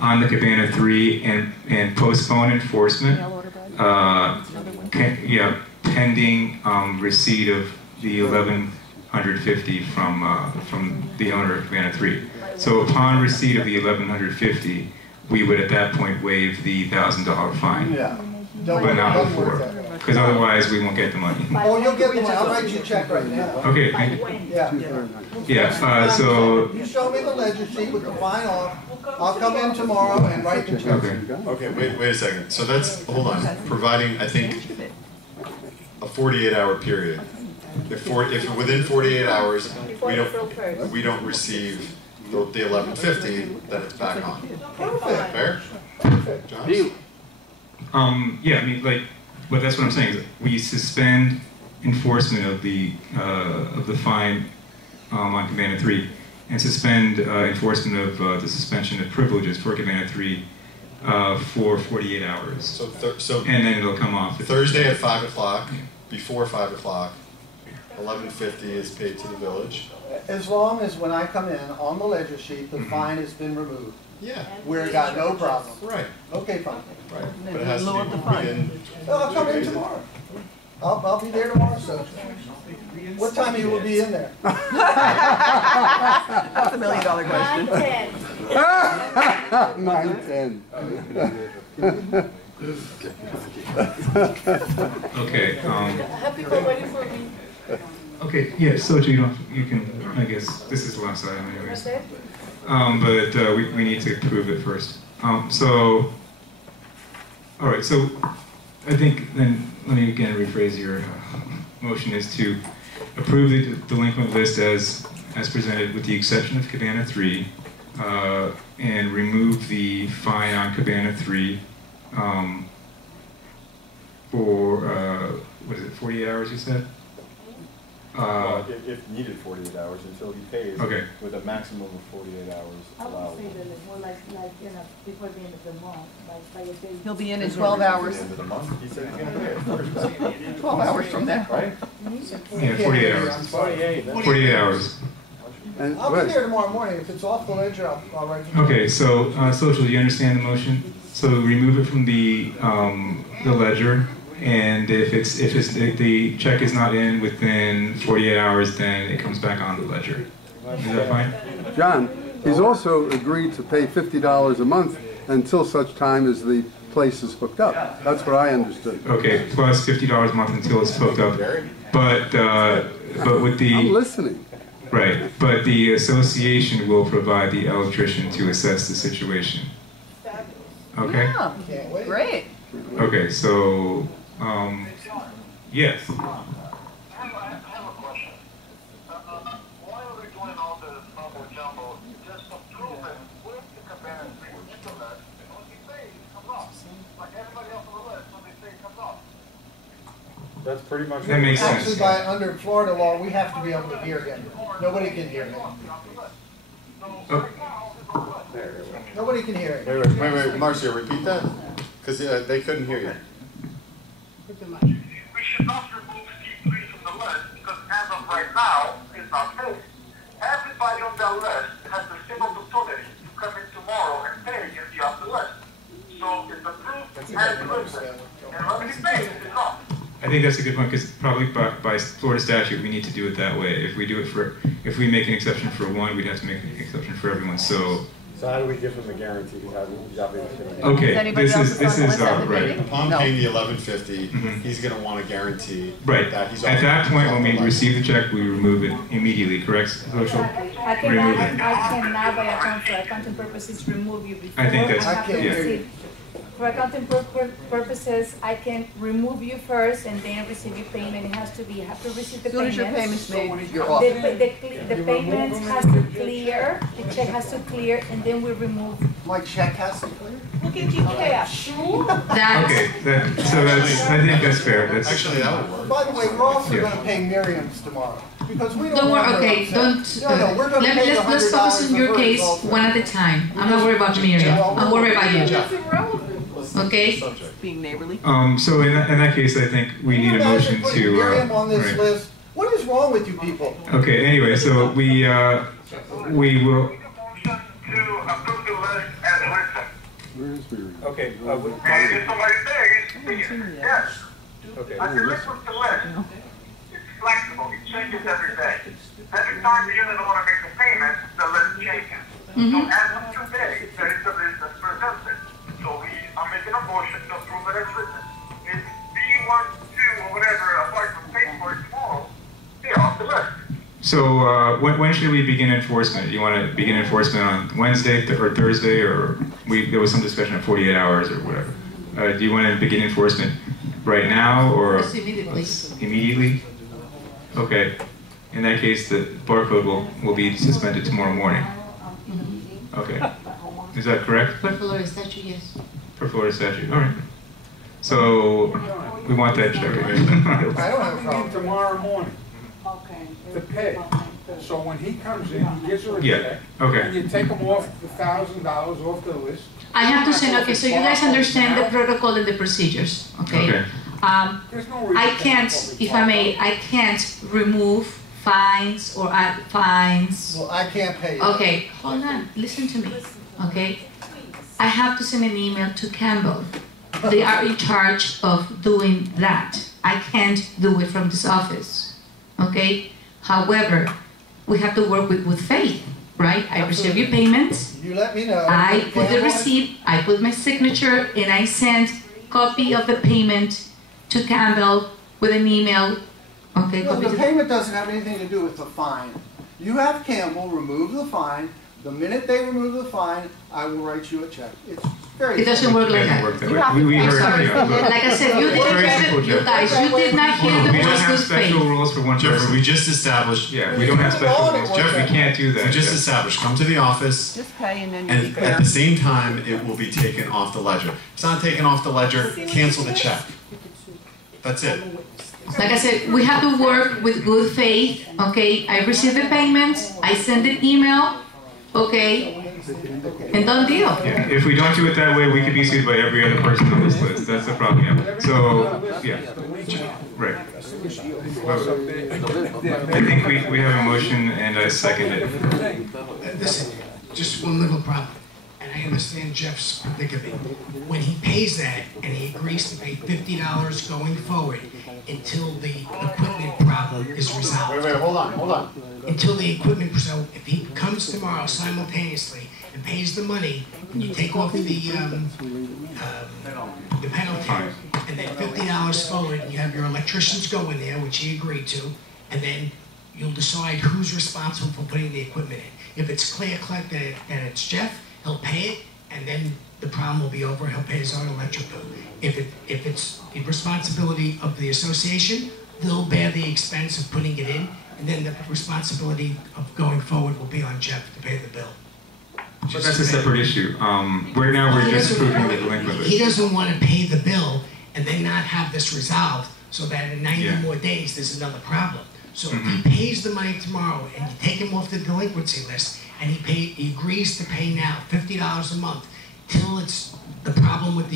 on the Cabana 3 and postpone enforcement, pending receipt of the $1,150 from the owner of Cabana 3. So upon receipt of the $1,150, we would at that point waive the $1,000 fine. Yeah. But not before, because otherwise we won't get the money. Oh, you'll get the money. I'll write you a check right now. Okay. Yeah. So. You show me the ledger sheet with the fine off. I'll come in tomorrow and write the check. Okay. Wait a second. So that's, hold on. Providing, I think, a 48-hour period. If within 48 hours we don't receive the $1,150, then it's back on. Perfect. Fair? Perfect. John? Yeah, I mean, but that's what I'm saying. Is we suspend enforcement of the fine on Cabana 3, and suspend enforcement of the suspension of privileges for Cabana 3 for 48 hours. So and then it'll come off. Thursday at 5 o'clock, before 5 o'clock, $1,150 is paid to the village. As long as when I come in on the ledger sheet, the fine has been removed. Yeah. We're got no problem. Right. Okay, fine. Right. But it has to be within. I'll come in tomorrow. I'll be there tomorrow, so. What time you will be in there? That's $1 million question. 9:10. Okay. Have people waiting for me? Okay. Yeah. So you can. I guess this is the last item anyway. But we need to prove it first. So. All right. So I think then let me again rephrase your motion is to approve the delinquent list as presented with the exception of Cabana 3 and remove the fine on Cabana 3 for, what is it, 48 hours you said? Well, if needed 48 hours until he pays, okay. With a maximum of 48 hours allowed. I would say that it's more like before the end of the month, by a day. He'll be in 12 hours. At the end of the month, he said he's going to pay it. 12 hours from there. Right? Yeah, 48 hours. 48 hours. I'll be there tomorrow morning. If it's off the ledger, I'll write you. Okay, so Social, you understand the motion? So remove it from the ledger, and if the check is not in within 48 hours, then it comes back on the ledger. Is that fine? John, he's also agreed to pay $50 a month until such time as the place is hooked up. That's what I understood. Okay, plus $50 a month until it's hooked up. But with the I'm listening. Right, but the association will provide the electrician to assess the situation. Okay. Yeah. Great. Okay, so yes. I have a question. Why are we doing all the mumbo jumbo? Just approve it with the Cabana 3 internet, and when you say it comes off, like everybody else on the list, when they say it comes off. That's pretty much. That makes sense. Actually, under Florida law, we have to be able to hear him. Nobody can hear him. Oh. Nobody can hear him. Wait, Marcia, repeat that? Because they couldn't hear you. We should not remove C3 from the list because as of right now, it's not paid. Everybody on that list has the same opportunity to come in tomorrow and pay if you're off the list. So it's approved and listed. And when he pays, it's not. I think that's a good point because probably by Florida statute we need to do it that way. If we make an exception for one, we'd have to make an exception for everyone. So how do we give him a guarantee? okay, this is right. Upon paying the $1,150, he's going to want a guarantee. Right. That he's at that point, when we receive the check, we remove it immediately. Correct, Social? I cannot, by accounting purposes, remove you before. I think that's For accounting purposes, I can remove you first and then receive your payment. It has to be, you have to receive the payment. As soon as your payment's made, you're off. The payment has to clear, the check has to clear, and then we remove. My check has to clear? Look at you, cash. Okay, I think that's fair. That's actually that would work. By the way, we're also going to pay Miriam's tomorrow. Because we Don't worry, okay, let's focus on your case one at a time. I'm not worried about Miriam, I'm worried about you. Okay? Being neighborly. So in that case, I think we need a motion to. Miriam on this right. list. What is wrong with you people? Okay. Anyway, so we will. To approve the list as written. Where is Miriam? Okay, And if somebody says, yes, okay. a delinquency list, it's flexible, it changes every day. Every time the unit want to make a payment, the list changes. So as of today, there is a list that's presented. So we are making a motion to approve it as written. If B1, 2, or whatever apartment pays for it tomorrow, they're off the list. So when should we begin enforcement? You want to begin enforcement on Wednesday or Thursday, or there was some discussion of 48 hours or whatever. Do you want to begin enforcement right now or Just immediately. immediately? Okay. In that case, the barcode will be suspended tomorrow morning. Okay. Is that correct? For Florida statute, yes. For Florida statute. All right. So we want that check. I don't have a problem. Tomorrow morning to pay. So when he comes in, he gives her a Yeah, check. okay. And you take him off the $1,000 off the list. I have to send, okay, so you guys understand the protocol and the procedures, okay? Okay. There's no reason. I can't, if I may, I can't remove fines or add fines. Well, I can't pay you. Okay, hold on, listen to me, okay? I have to send an email to Campbell. They are in charge of doing that. I can't do it from this office, okay? However, we have to work with faith, right? I receive your payments, You let me know. I put the Gamble. receipt, I put my signature, and I sent copy of the payment to Campbell with an email, okay? No, Copy the to payment doesn't have anything to do with the fine. You have Campbell remove the fine. The minute they remove the fine, I will write you a check. It's very. It doesn't work like Doesn't that. work that way. We I'm heard, sorry. yeah, look. Like I said, you It's very didn't hear simple, it, you Jeff. guys, you did not hear Hold the on, we don't words have good special faith. rules for one Jeffrey, person. we just established, Yeah, we don't have special rules. Jeff, Jeff, we can't do that. we just Jeff. established, come to the office, Just pay and then you and declare. at the same time, it will be taken off the ledger. If it's not taken off the ledger, cancel the check. That's it. Like I said, we have to work with good faith, okay? I receive the payments, I send an email, okay? And done deal. Yeah, if we don't do it that way, we could be sued by every other person on this list. That's the problem. Yeah. So, yeah, right. I think we have a motion and I second it. Listen, just one little problem, and I understand Jeff's predicament. When he pays that, and he agrees to pay $50 going forward until the equipment problem is resolved. Wait, hold on. Until the equipment, so if he comes tomorrow simultaneously and pays the money, and you take off the penalty, and then $50 forward, and you have your electricians go in there, which he agreed to, and then you'll decide who's responsible for putting the equipment in. If it's clear cut that it's Jeff, he'll pay it, and then the problem will be over, he'll pay his own electric bill. If it's the responsibility of the association, they'll bear the expense of putting it in, and then the responsibility of going forward will be on Jeff to pay the bill. But that's a separate issue. Right now, we're just approving the delinquent He list. doesn't want to pay the bill and then not have this resolved, so that in 90 Yeah. more days, there's another problem. So if he pays the money tomorrow, and you take him off the delinquency list, and he agrees to pay now $50 a month, till it's the problem with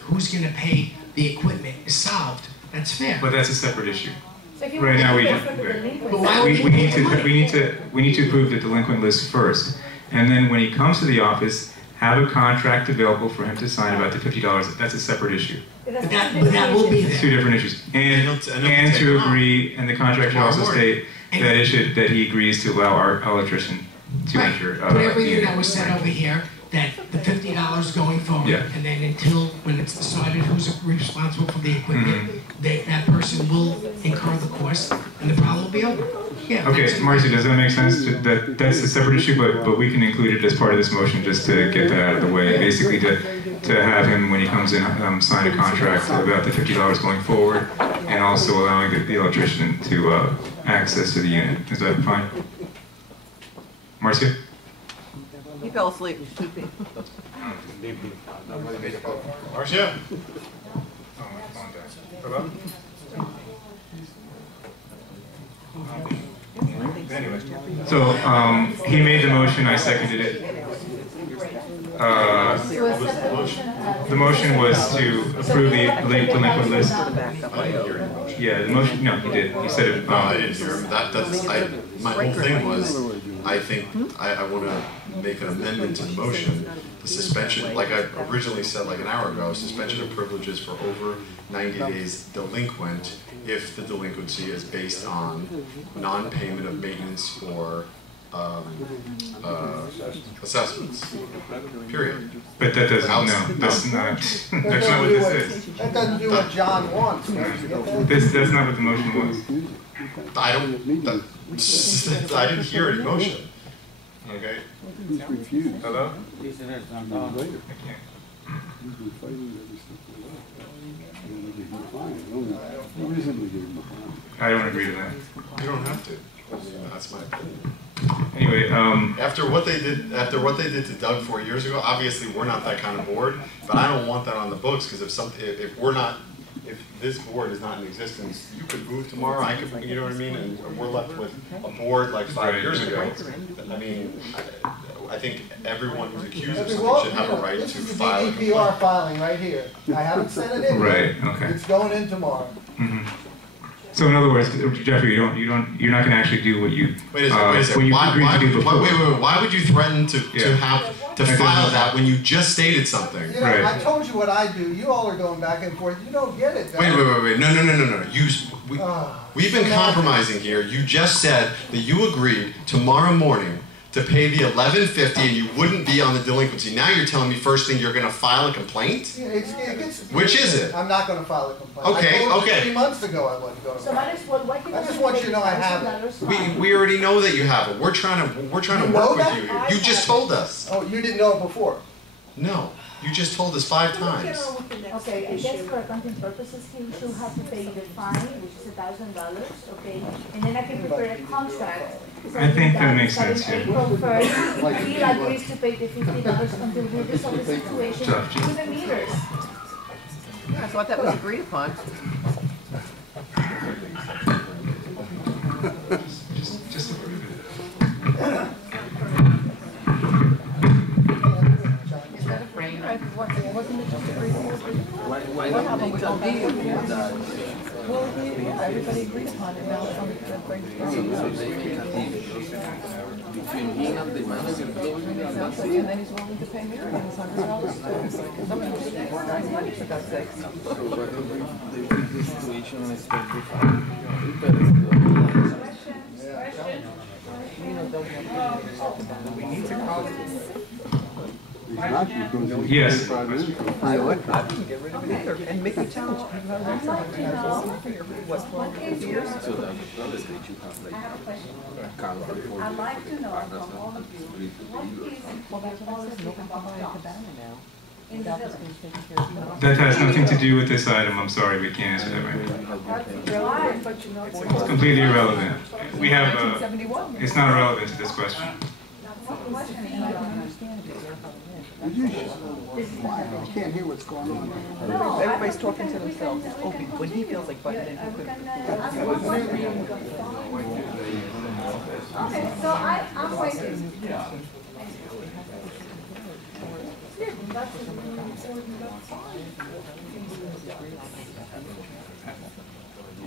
who's gonna pay the equipment is solved, that's fair. But that's a separate issue. So he Right now, will we pay just, for the delinquency. But why would he we pay need the money? we need to approve the delinquent list first. And then when he comes to the office, have a contract available for him to sign about the $50. That's a separate issue. But that will be It's two there. different issues. And to agree, and the contract should also state that he agrees to allow our electrician to Right. enter. Put everything that was said over here, that the $50 going forward, Yeah. and then until, when it's decided who's responsible for the equipment, that person will incur the cost, and the problem will be over. Yeah. Okay, that's- Marcy, does that make sense? That's a separate issue, but we can include it as part of this motion just to get that out of the way. Basically, to have him, when he comes in, sign a contract about the $50 going forward, and also allowing the electrician to access to the unit. Is that fine? Marcia? He fell asleep. Marcia? So, he made the motion, I seconded it. The motion was to approve the delinquent list. Yeah, the motion, no, he did. He said it. No, I didn't hear him. My whole thing was, I think I want to make an amendment to the motion. The suspension, like I originally said like an hour ago, suspension of privileges for over 90 days delinquent if the delinquency is based on non-payment of maintenance or assessments. Period. But that doesn't, no, that's not what this is. That doesn't do what John wants. That's not what the motion was. I didn't hear any motion. Okay. He's refused. Hello? Later. I can't. He's been fighting every step of the way. And they gave him a fine. No reason they gave him a fine. I don't agree to that. You don't have to. That's my opinion. Anyway, after what they did to Doug 4 years ago, obviously we're not that kind of board, but I don't want that on the books because if this board is not in existence, you could move tomorrow, I could, you know what I mean, and we're left with a board like 5 years ago. I mean, I think everyone who's accused of something should have a right to file. This is the EPR filing right here. I haven't sent it in. Right. Okay. It's going in tomorrow. Mm-hmm. So in other words, Jeffrey, you're not going to actually do what you wait a second. Why would you threaten to file that when you just stated something? You know, right. I told you what I do. You all are going back and forth. You don't get it. Wait. No. We've been compromising here. You just said that you agreed tomorrow morning to pay the $11.50 and you wouldn't be on the delinquency. Now you're telling me first thing you're going to file a complaint? Yeah, which is it? I'm not going to file a complaint. Okay, I told you okay. 3 months ago I wasn't going to. So might as well, why can't I just want you to know I have it. We already know that you have it. We're trying to work with you here. You just told us. Oh, you didn't know it before? No. You just told us 5 times. Okay, I guess for accounting purposes, he should have to pay the fine, which is $1,000, okay? And then I can prepare a contract. I think that makes sense, yeah. April 1st, he agrees to pay the $50 until we resolve the situation with the meters. Yeah, I thought that was agreed upon. Just approve it. Wasn't it just agreed upon? What happened with OB? Well, everybody agreed upon it now. Between him and the manager, and then he's willing to pay me $100. Somebody was saying, "We're nice money for God's sake." so whether they fix the situation and expect the We need to call it. Yes. I wouldn't get rid of it either, and make it too. What's 12 years? so that the brothers that you have like Carl before I'd like to know from all of you, what is Well, that's what I said, no one can buy a cabana now. in the village? That has nothing to do with this item. I'm sorry, we can't answer that right now. It's completely irrelevant. We have it's not relevant to this question. I can't hear what's going on. Everybody's talking to themselves. Opie, when he feels like butting in, he could. Okay, so I'm waiting. yeah.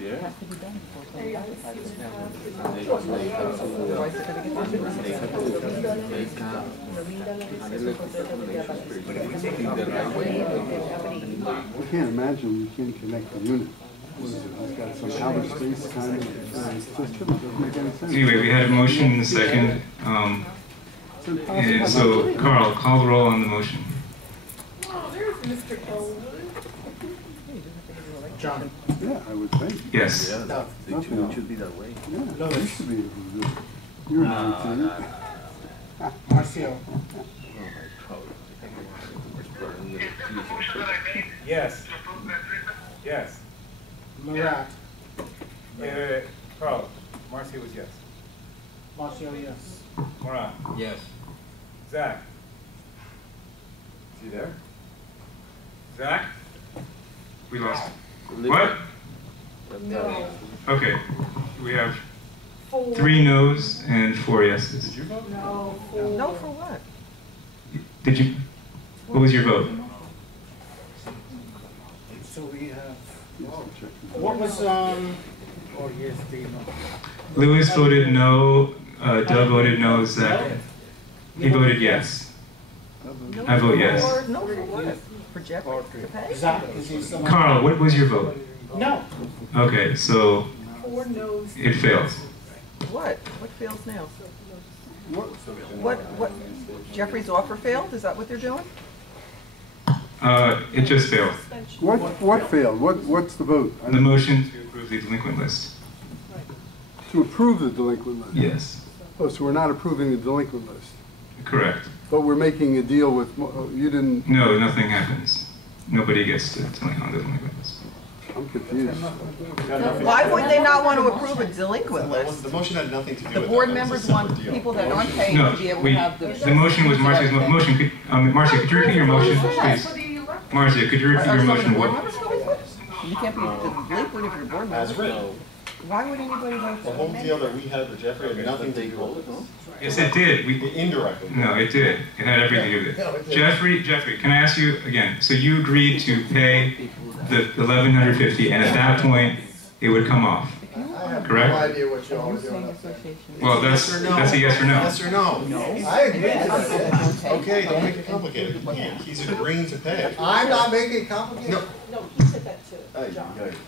Has to be done before somebody else decides. I can't imagine you can't connect the unit. What is it? It's got some outer space kind of system. It doesn't make any sense. Anyway, we had a motion and a second. And so, Carl, call the roll on the motion. John. Yeah, I would think. Yes. Yeah, it should be that way. Yeah, it used to be able to do it. You're an IT. Marcio. Yes. Yes. Murat. Carl, Marcy was yes. Marcio, yes. Moran. Yes. Zach. Is he there? Zach? We lost him. What? No. Okay. We have 3 no's and 4 yeses. Did you vote? No, No, for what? Did you? What was your vote? So we have, what was, oh, yes, do you know? Lewis voted no. Doug voted no, Zach, he voted yes. I vote yes. No, for what? For Jeffrey to pay? Carl, what was your vote? No. Okay, so 4 no's. it fails. What? What fails now? What, Jeffrey's offer failed? Is that what they're doing? It just failed. What failed? What's the vote? The motion to approve the delinquent list. To approve the delinquent list? Yes, Oh, so we're not approving the delinquent list? correct. But we're making a deal with, you didn't, No, nothing happens. Nobody gets to on the delinquent list. I'm confused. Why would they not want to approve a delinquent list? The motion had nothing to do with The that. board That was a members separate want deal. people that aren't paying No, to be able we, to have the motion was Marcia's motion. Marcia, could you repeat your motion, please? Marcia, could you repeat your motion? Board What? members go with it? You can't be delinquent if you're board As members. written. Why would anybody vote The for whole that? deal that we had with Jeffrey had nothing to do with this. Yes, it did. Indirectly. No, it did. It had everything to do with it. Jeffrey, can I ask you again? So you agreed to pay the $1,150, and at that point, it would come off, correct? No idea what y'all are doing. Well, that's a yes or no. Yes or no? I agree with that. Okay, don't make it complicated. He can't. He's agreeing to pay. I'm not making it complicated. No, he said that too.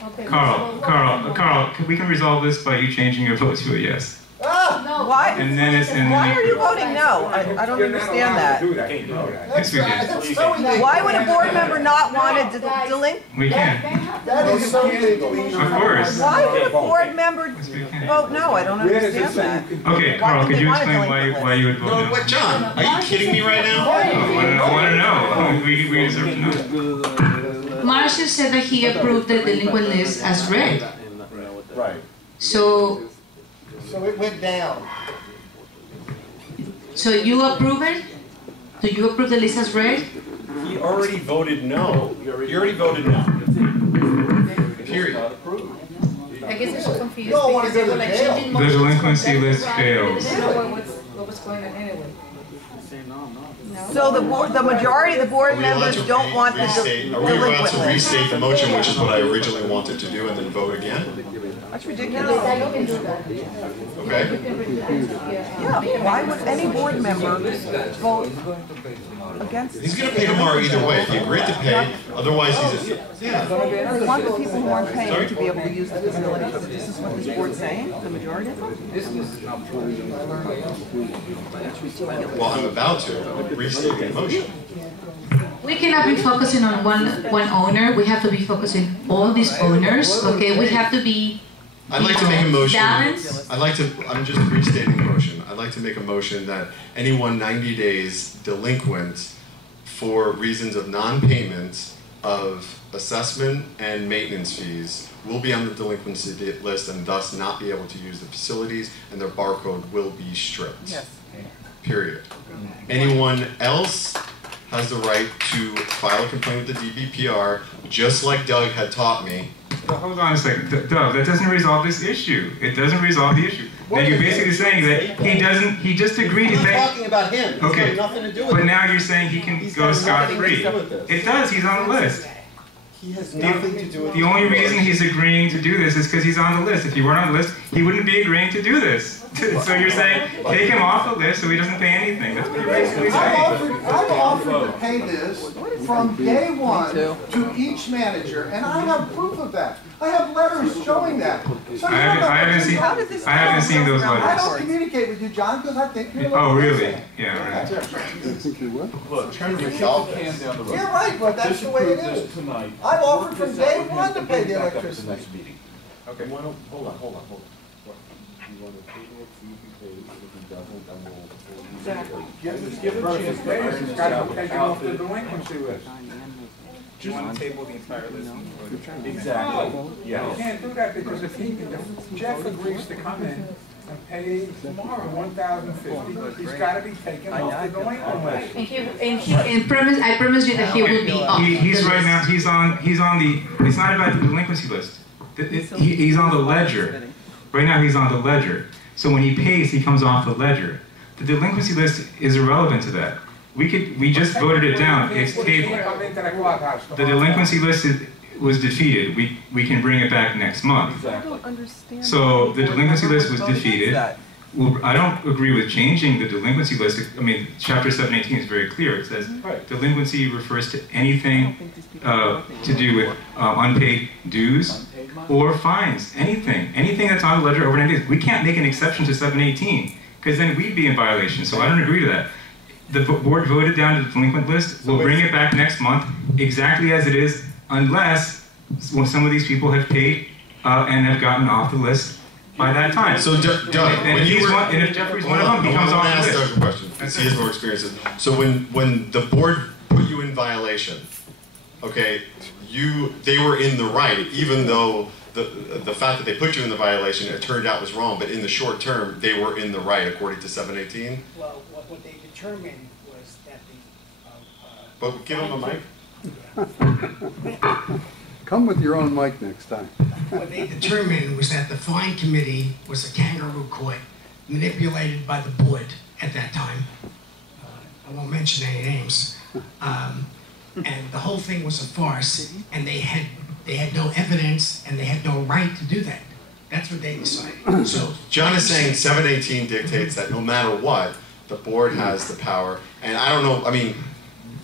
Okay. Carl, we can resolve this by you changing your vote to a yes. No. Why? And then it's, and Why then are you voting no? I don't understand that. Yes, we can. That's so illegal. Why would a board member not want to delinquent? We can, That is so illegal. of course. Why would a board member Yes, we can. vote no? I don't understand that. Okay, Why Carl, would could they you want a explain delinquent why you would vote No, no? what, John? Are you kidding me right now? I want to know. We deserve to know. Marcia said that he approved the delinquent list as read. Right. So it went down. you approve it? Do you approve the list as read? He already voted no. He already voted no. Period. I guess they're so confused You don't wanna because they go were to like jail. changing The motions. delinquency left list and right. They fails. didn't know what was going on anyway. So the majority of the board Are we allowed members to don't want the restate? Are we allowed delinquent to list. restate the motion, which is what I originally wanted to do, and then vote again? That's No, ridiculous. you can do that. Okay? Yeah, why would any board member vote against? He's gonna pay tomorrow either way. He agreed to pay, otherwise he's a, yeah. We want the people who aren't paying to be able to use the facilities. This is what this board's saying, the majority of them? Well, I'm about to restate the motion. We cannot be focusing on one owner. We have to be focusing all these owners. Okay, we have to be I'd like to make a motion. balanced. I'm just restating the motion. I'd like to make a motion that anyone 90 days delinquent for reasons of non-payment of assessment and maintenance fees will be on the delinquency list and thus not be able to use the facilities, and their barcode will be stripped. Yes. Period. Anyone else has the right to file a complaint with the DBPR, just like Doug had taught me. But hold on a second, Doug, that doesn't resolve this issue. It doesn't resolve the issue. Now you're basically saying that he just agreed to I'm not pay. talking about him. It's Okay, got nothing to do with but it. now you're saying he can He's go got scot-free. nothing to do with this. It does, he's on the list. He has nothing to do with it. The only reason he's agreeing to do this is because he's on the list. If he weren't on the list, he wouldn't be agreeing to do this. So you're saying, take him off the list so he doesn't pay anything. That's what you're basically saying. I've offered to pay this from day one to each manager, and I have proof of that. I have letters showing that. So I haven't seen those I letters. don't communicate with you, John, because I think you're. Oh, really? Yeah, right. I think you will. Look, trying to resolve this. You're right, but that's the way it is. I've offered from day one to pay the electricity. Okay. Hold on. What? You want to table it, see if he pays, if he doesn't, then we'll. Exactly. Give a chance, pay, he's got to take him off the delinquency list. Just table the entire list. Exactly. You Yes. can't do that because if Jeff agrees to come in and pay tomorrow $1,050, he's got to be taken off the delinquent list. I promise you that he will be off. He's right now, he's on the, it's not about the delinquency list. He's on the ledger. Right now he's on the ledger. So when he pays, he comes off the ledger. The delinquency list is irrelevant to that. We just voted it down. It's tabled. The delinquency list was defeated. We can bring it back next month. I don't understand. So the delinquency list was defeated. well, I don't agree with changing the delinquency list. I mean, Chapter 718 is very clear. It says delinquency refers to anything to do with unpaid dues or fines, anything that's on the ledger over 90 days. We can't make an exception to 718 because then we'd be in violation. So I don't agree to that. The board voted down the delinquent list. We'll bring it back next month exactly as it is, unless some of these people have paid and have gotten off the list by that time. So Doug, and if Jeffrey's one of them, he comes off the list. Doug a question, because he has more experience. So when the board put you in violation, okay, they were in the right, even though the fact that they put you in the violation, it turned out was wrong, but in the short term, they were in the right according to 718? Well, what they determined was that But give him a mic. Come with your own mic next time. what they determined was that the fine committee was a kangaroo court manipulated by the board at that time. I won't mention any names. And the whole thing was a farce, and they had no evidence, and they had no right to do that. That's what they decided. So John is saying 718 dictates that no matter what, the board has the power. And I don't know, I mean,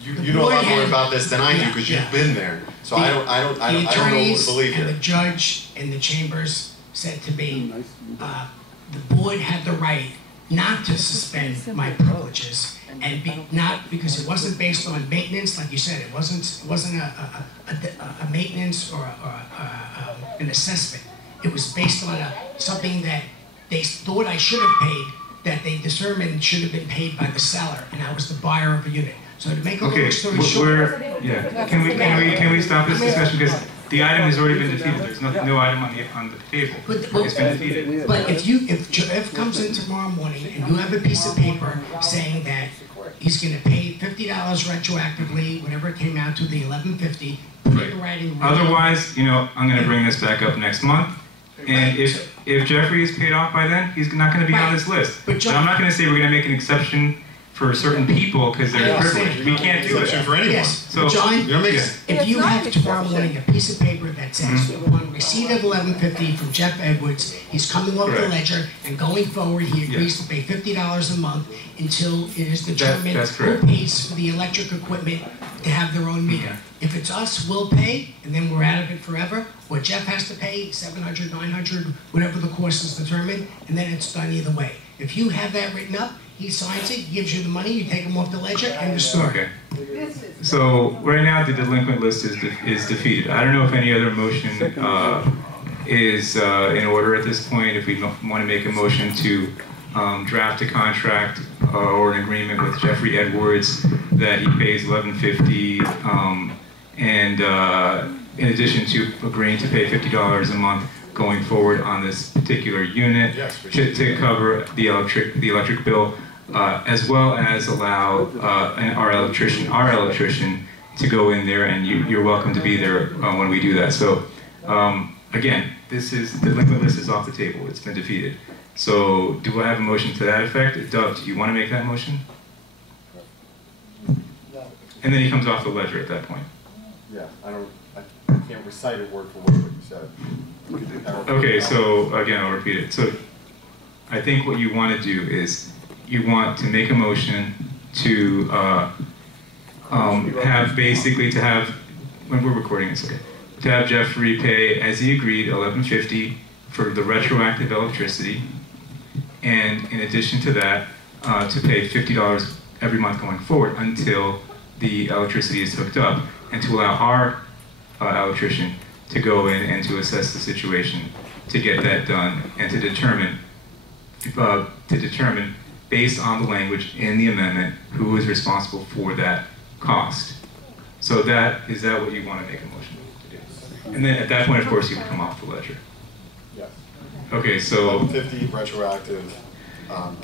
you know a lot more about this than I do because you've been there. So I don't know what to believe here. And the judge in the chambers said to me, the board had the right not to suspend my privileges, and not because it wasn't based on maintenance, like you said. It wasn't a maintenance or an assessment. It was based on something that they thought I should have paid, that they determined should have been paid by the seller, and I was the buyer of a unit. So to make a long story short, Can we stop this discussion because the item has already been defeated. There's no item on the table. It's been defeated. But if Jeff comes in tomorrow morning and you have a piece of paper saying that he's going to pay $50 retroactively, whatever it came out to, the $11.50. Right. Otherwise, I'm going to bring this back up next month. And if Jeffrey is paid off by then, he's not going to be on this list. But I'm not going to say we're going to make an exception for certain people because they're privileged. We can't do it for anyone. Yes. So, John, if you have tomorrow morning a piece of paper that says upon receipt of $11.50 from Jeff Edwards, he's coming off the ledger, and going forward he agrees to pay $50 a month until it is determined who pays for the electric equipment to have their own meter. If it's us, we'll pay, and then we're out of it forever. Or Jeff has to pay $700, $900, whatever the cost is determined, and then it's done either way. If you have that written up, he signs it, gives you the money, you take him off the ledger, and the story. Okay. So right now the delinquent list is defeated. I don't know if any other motion is in order at this point. If we want to make a motion to draft a contract or an agreement with Jeffrey Edwards that he pays $11.50 and in addition to agreeing to pay $50 a month going forward on this particular unit to cover the electric bill, as well as allow our electrician to go in there, and you're welcome to be there when we do that. So again, the delinquent list is off the table. It's been defeated. So do I have a motion to that effect? Doug, do you want to make that motion? And then he comes off the ledger at that point. Yeah, I can't recite it word for word what you said. Okay, so again, I'll repeat it. So I think what you want to do is you want to make a motion to when we're recording this, okay, to have Jeffrey pay, as he agreed, $11.50 for the retroactive electricity, and in addition to that, to pay $50 every month going forward until the electricity is hooked up, and to allow our electrician to go in and to assess the situation, to get that done, and to determine based on the language in the amendment who is responsible for that cost. So is that what you want to make a motion to do? And then at that point, of course, you would come off the ledger. Yes. Okay, so 50 retroactive.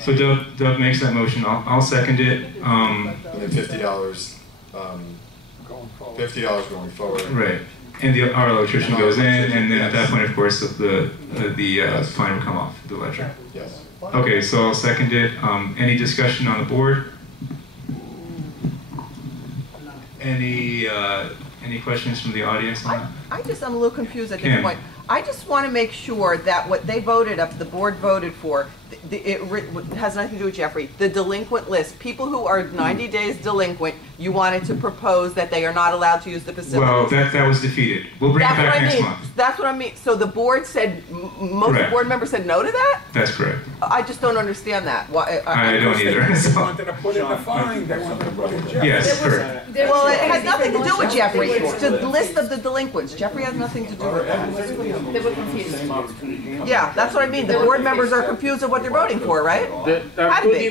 So Doug makes that motion. I'll second it. And then $50. $50 going forward. Right. And our electrician goes in, and then at that point, of course, the fine will come off the ledger. Yes. Okay, so I'll second it. Any discussion on the board? Any questions from the audience on that? I'm a little confused at this Kim. point. I just want to make sure that what they voted up, the board voted for, it has nothing to do with Jeffrey. The delinquent list, people who are 90 days delinquent, you wanted to propose that they are not allowed to use the facilities. Well, that was defeated. We'll bring it That's what back I next mean. month. That's what I mean. So the board said, most of the Correct. board members said no to that? That's correct. I just don't understand that. Why? I don't either. They So- wanted to put in the fine, they wanted to put in Jeffrey. Yes, correct. Well, it has nothing to do with Jeffrey. It's the list of the delinquents. Jeffrey has nothing to do with that. They were confused. Yeah, that's what I mean. The board members are confused of what they're voting for, right? Had to be.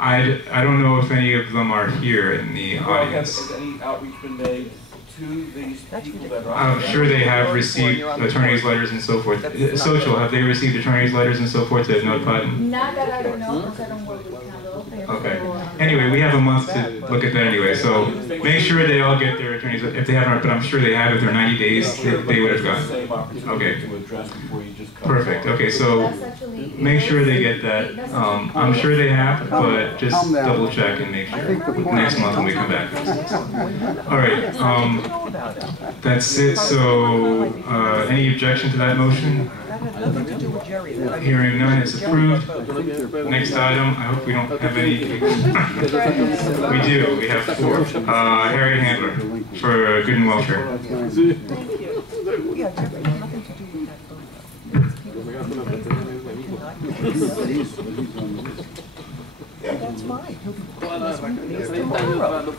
I don't know if any of them are here in the audience. Has any outreach been made to these people that are? I'm sure they have received attorney's letters and so forth. Social, have they received attorney's letters and so forth that have notified them? Not that I don't know, because I don't work with Campbell. Okay. Anyway, we have a month to look at that anyway, so make sure they all get their attorneys, if they haven't, but I'm sure they have. If they're 90 days, they would have gotten. Okay. Perfect. Okay, so make sure they get that. I'm sure they have, but just double check and make sure next month when we come back. All right. That's it. So, any objection to that motion? That had nothing to do with Jerry. Hearing none, it's approved. Next item, I hope we don't have any. We do, we have 4. Harriet Handler for Good and Welfare. Yeah, Jeffrey has nothing to do with that. That's fine. Tomorrow.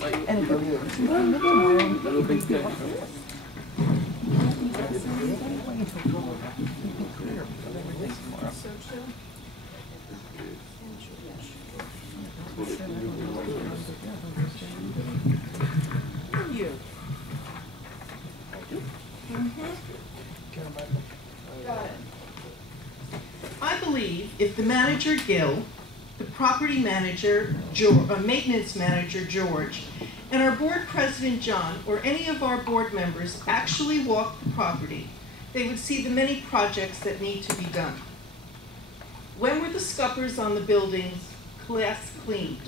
I believe if the manager, Gil, the property manager, maintenance manager, George, and our board president, John, or any of our board members actually walked the property, they would see the many projects that need to be done. When were the scuppers on the buildings last cleaned?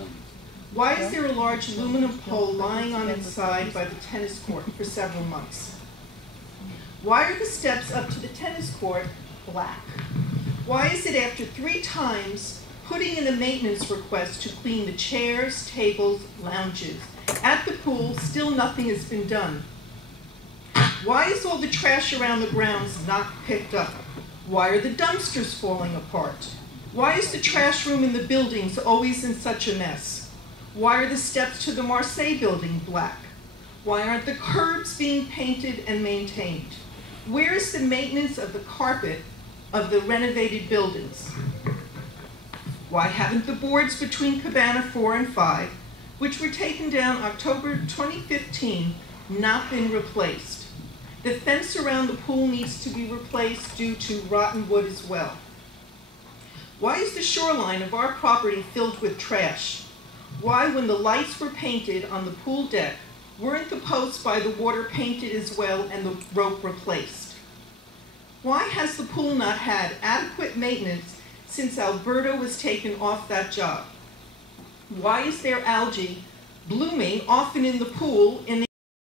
Why is there a large aluminum pole lying on its side by the tennis court for several months? Why are the steps up to the tennis court black? Why is it after 3 times putting in a maintenance request to clean the chairs, tables, lounges at the pool, still nothing has been done? Why is all the trash around the grounds not picked up? Why are the dumpsters falling apart? Why is the trash room in the buildings always in such a mess? Why are the steps to the Marseille building black? Why aren't the curbs being painted and maintained? Where is the maintenance of the carpet of the renovated buildings? Why haven't the boards between Cabana 4 and 5, which were taken down October 2015, not been replaced? The fence around the pool needs to be replaced due to rotten wood as well. Why is the shoreline of our property filled with trash? Why, when the lights were painted on the pool deck, weren't the posts by the water painted as well and the rope replaced? Why has the pool not had adequate maintenance since Alberto was taken off that job? Why is there algae blooming often in the pool in the